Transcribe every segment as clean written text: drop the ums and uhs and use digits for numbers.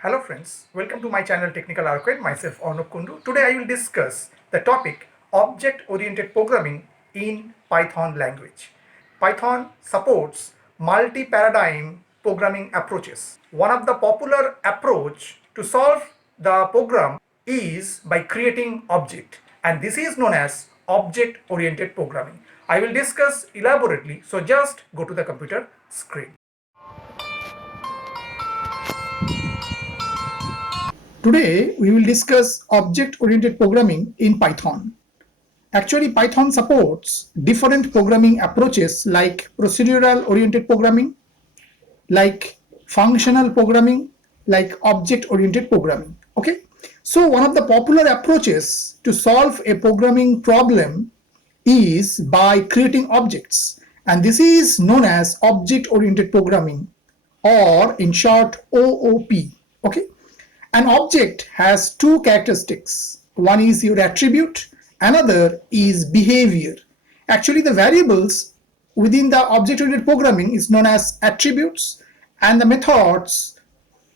Hello friends, welcome to my channel Technical ArCoAn, myself Arnab Kundu. Today I will discuss the topic Object-Oriented Programming in Python language. Python supports multi-paradigm programming approaches. One of the popular approach to solve the program is by creating object, and this is known as object-oriented programming. I will discuss elaborately, so just go to the computer screen. Today, we will discuss object-oriented programming in Python. Actually, Python supports different programming approaches like procedural-oriented programming, like functional programming, like object-oriented programming. Okay. So, one of the popular approaches to solve a programming problem is by creating objects, and this is known as object-oriented programming, or in short OOP. Okay. An object has two characteristics. One is your attribute, another is behavior. Actually, the variables within the object-oriented programming is known as attributes, and the methods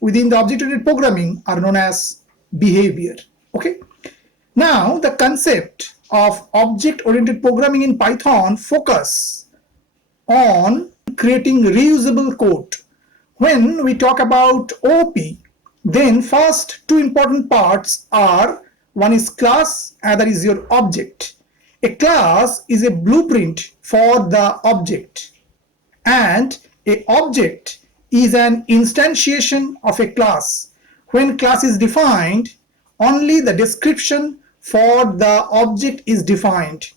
within the object-oriented programming are known as behavior. Okay. Now, the concept of object-oriented programming in Python focus on creating reusable code. When we talk about OOP, then first two important parts are, one is class, other is your object. A class is a blueprint for the object, and a object is an instantiation of a class. When class is defined, only the description for the object is defined.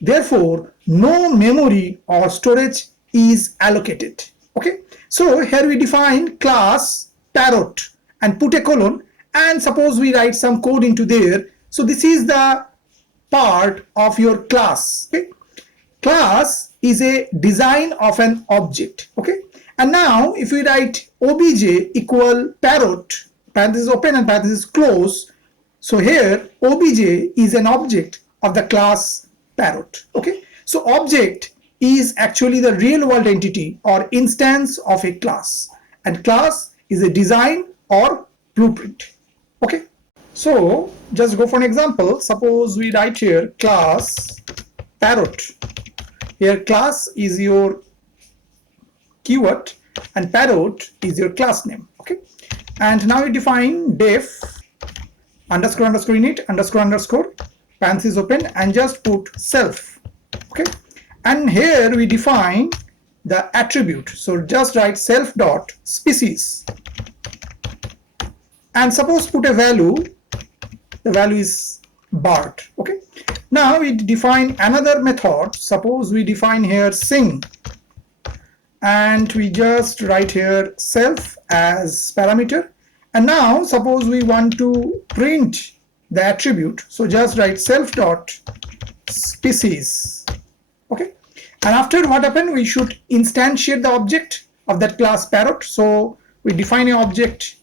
Therefore, no memory or storage is allocated. Okay, so here we define class parrot and put a colon, and suppose we write some code into there. So this is the part of your class. Okay, class is a design of an object. Okay, and now if we write obj equal parrot, parenthesis open and parenthesis close, so here obj is an object of the class parrot. Okay, so object is actually the real world entity or instance of a class, and class is a design or blueprint. Okay, so just go for an example. Suppose we write here class parrot. Here class is your keyword and parrot is your class name. Okay, and now we define def underscore underscore init underscore underscore parenthesis open and just put self. Okay, and here we define the attribute. So just write self dot species, and suppose put a value. The value is BART. Okay, now we define another method. Suppose we define here sing, and we just write here self as parameter. And now suppose we want to print the attribute, so just write self dot species. Okay, and after what happened, we should instantiate the object of that class parrot. So we define an object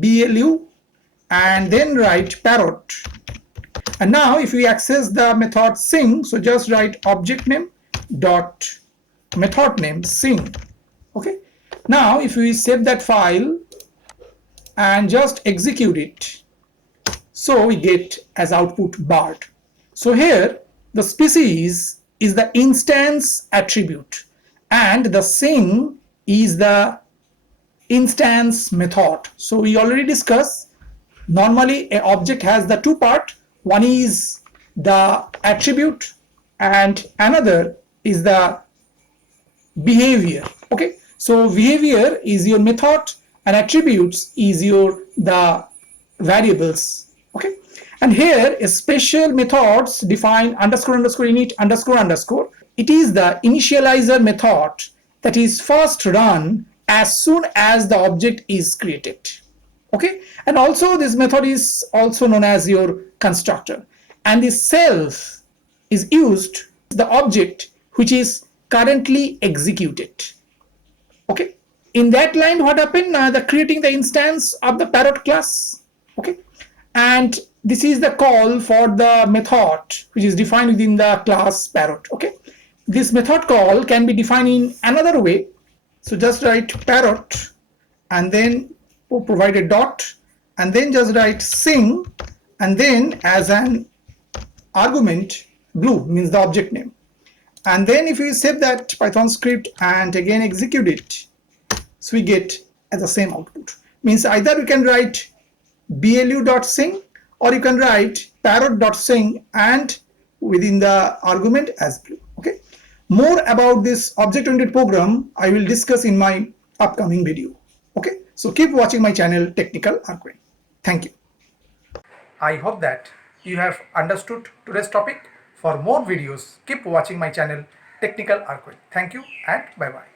BLU and then write parrot. And now if we access the method sing, so just write object name dot method name sing. Okay, now if we save that file and just execute it, so we get as output BART. So here the species is the instance attribute and the sing is the instance method. So we already discussed, normally an object has the two part. One is the attribute and another is the behavior. Okay, so behavior is your method and attributes is your the variables. Okay, and here a special methods define underscore underscore init underscore underscore. It is the initializer method that is first run as soon as the object is created. Okay, and also this method is also known as your constructor, and the self is used the object which is currently executed. Okay, in that line what happened, the creating the instance of the parrot class. Okay, and this is the call for the method which is defined within the class parrot. Okay, this method call can be defined in another way. So just write parrot and then provide a dot and then just write sing, and then as an argument blue means the object name. And then if we save that Python script and again execute it, so we get the same output. Means either we can write blu.sing or you can write parrot.sing and within the argument as blue. Okay. More about this object-oriented program I will discuss in my upcoming video. Okay. So keep watching my channel Technical ArCoAn. Thank you. I hope that you have understood today's topic. For more videos, keep watching my channel Technical ArCoAn. Thank you and bye-bye.